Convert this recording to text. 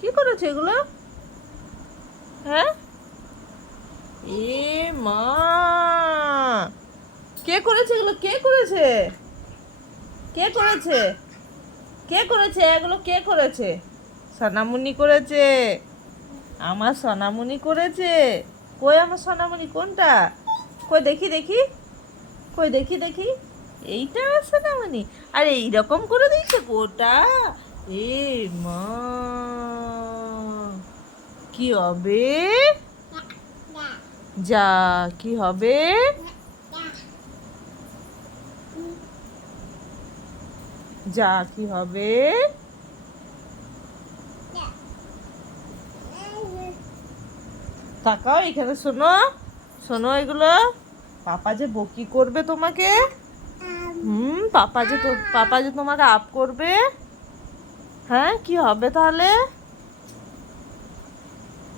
কি করেছে এগুলো? হ্যাঁ, এ মা, কে করেছে এগুলো? কে করেছে? কে করেছে? কে করেছে এগুলো? কে করেছে? সোনামণি করেছে। আমার সোনামণি করেছে। কই আমার সোনামণি? কোনটা? কই দেখি দেখি। কই দেখি দেখি। এইটা আমার সোনামণি। আর এইরকম করে দিয়েছে গোটা। এ মা, কি হবে? যা, কি হবে? যা, কি হবে? তাকাও এখানে, শোনো। শোনো এগুলো, পাপা যে বকি করবে তোমাকে। পাপা যে তোমাকে আপ করবে। হ্যাঁ, কি হবে তাহলে?